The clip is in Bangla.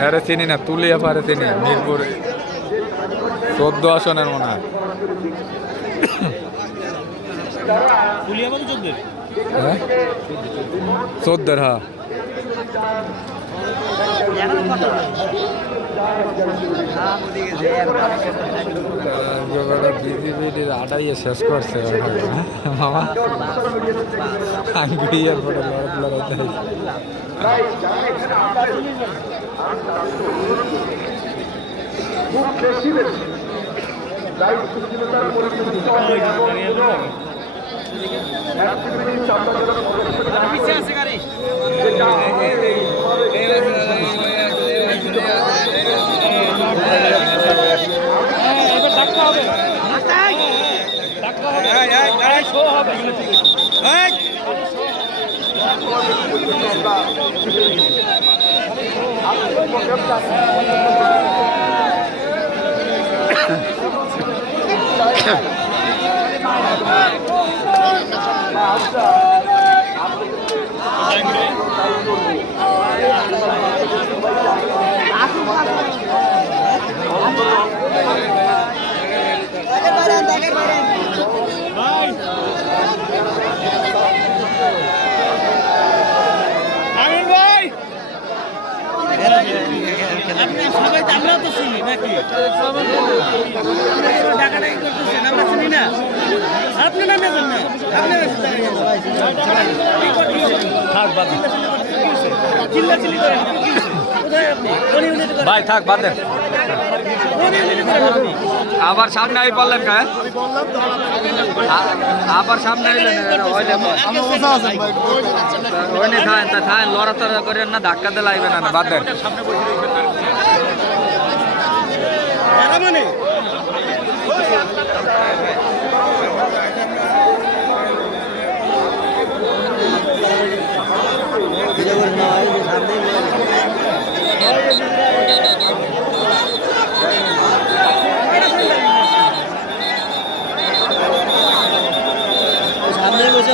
হ্যাঁ চিনি না, তুলিয়া পারে চিনি, মিরপুর 14 আসনের মনে হয়। হ্যাঁ 14, হ্যাঁ। বিজেপির আডাইয়ে শেষ করছে মামা, আঙ্গুইয়ার পরে লড়াইতে আমরা তো চিনি নাকি ডাকাডাকি করতেছেন, আমরা চিনি না। আপনি না নেবেন না, চিল্লাচিল্লি করেন ভাই, থাক বাদ দেন। আবার সামনে আই পারলেন কা, আবার সামনে আইলেন ওইনে খান তা খান, লড়াচড়া করেন না, ধাক্কা দিয়ে লাইবেন না, বাদ দেন। মানে